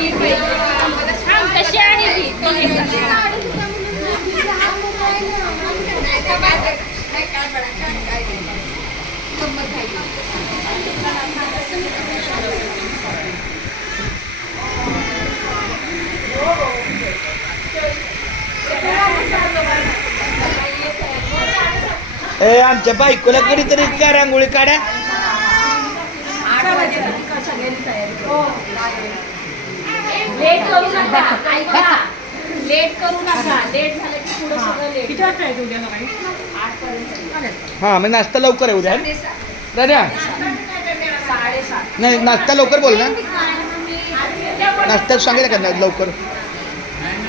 कशी आहे ए आमच्या बायकोला कधीतरी काय रांगोळी काढा. लेट करू नका, ऐका लेट करू नका. लेट झालं की पुढे सगळं लेट. किती वाजता यायचं उद्या सकाळी? 8 पर्यंत. हा मग नाश्ता लवकर आहे उद्या दादा. 7:30. नाही नाश्ता लवकर बोल ना. नाश्ता सांगेल का लवकर.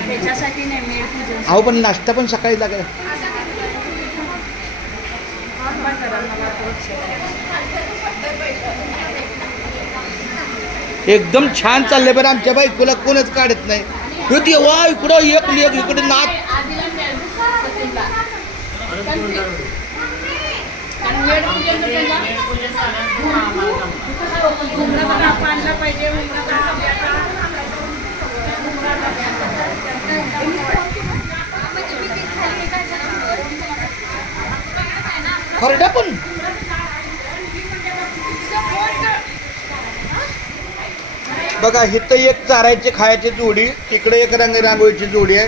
त्याच्यासाठी नाही मेड पूजन. अहो पण नाश्ता पण सकाळी लागेल. एकदम छान चाललंय बरं. आमच्या बायकोला कोणच काढत नाही. वा इकडं एक लेग इकडे नाक. खरडा पण बघा इथं एक चारायचे खायची जोडी, तिकडे एक रांगोळीची जोडी आहे.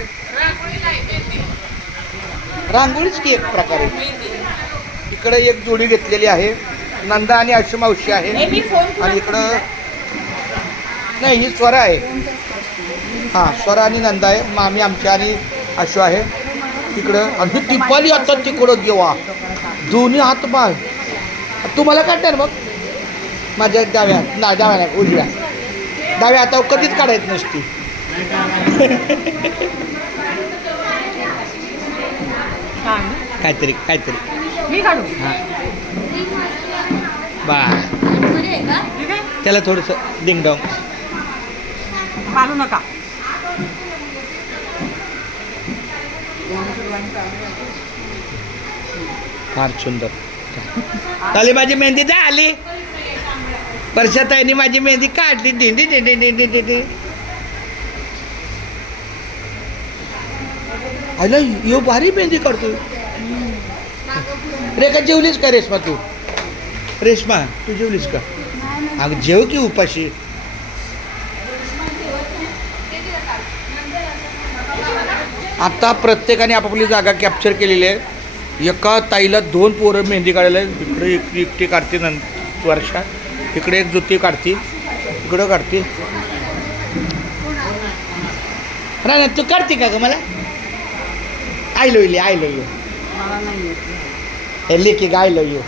रांगोळीच की एक प्रकारे. इकडे एक जोडी घेतलेली आहे, नंदा आणि आशू मावशी आहे. आणि इकडं नाही ही स्वरा आहे. हां स्वरा आणि नंदा आहे. मामी आमच्या आणि आशू आहे तिकडं. आणि ही दीपाली आता तिकडं घेवा दोन्ही हात बाळ. तुम्हाला काढणार मग माझ्या डाव्या ना डाव्या उजव्या डाव्या हातावर कधीच काढायची नसती. काहीतरी काहीतरी मी काढू. हां बा त्याला थोडंसं डिंगडॉंग काढू नका. फार सुंदर आली माझी मेहंदी. जा आली वर्षाताईंनी माझी मेहंदी काढली. दिंडी दिंडी दिंडी दिंडी. आला यो भारी मेहंदी काढतो. रेखा जेवलीस का रेश्मा तू? रेश्मा तू जेवलीस का? अगं जेव की उपाशी. आता प्रत्येकाने आपापली जागा कॅप्चर केलेली आहे. एका ताईला 2 पोरं मेहंदी काढायला. इकडे एकटी काढते वर्षा, इकडे एक जुती काढते, इकडं काढते. राणा तू काढते का ग मला? I love you. मला नाही येत. हे लेखी आय लव यू.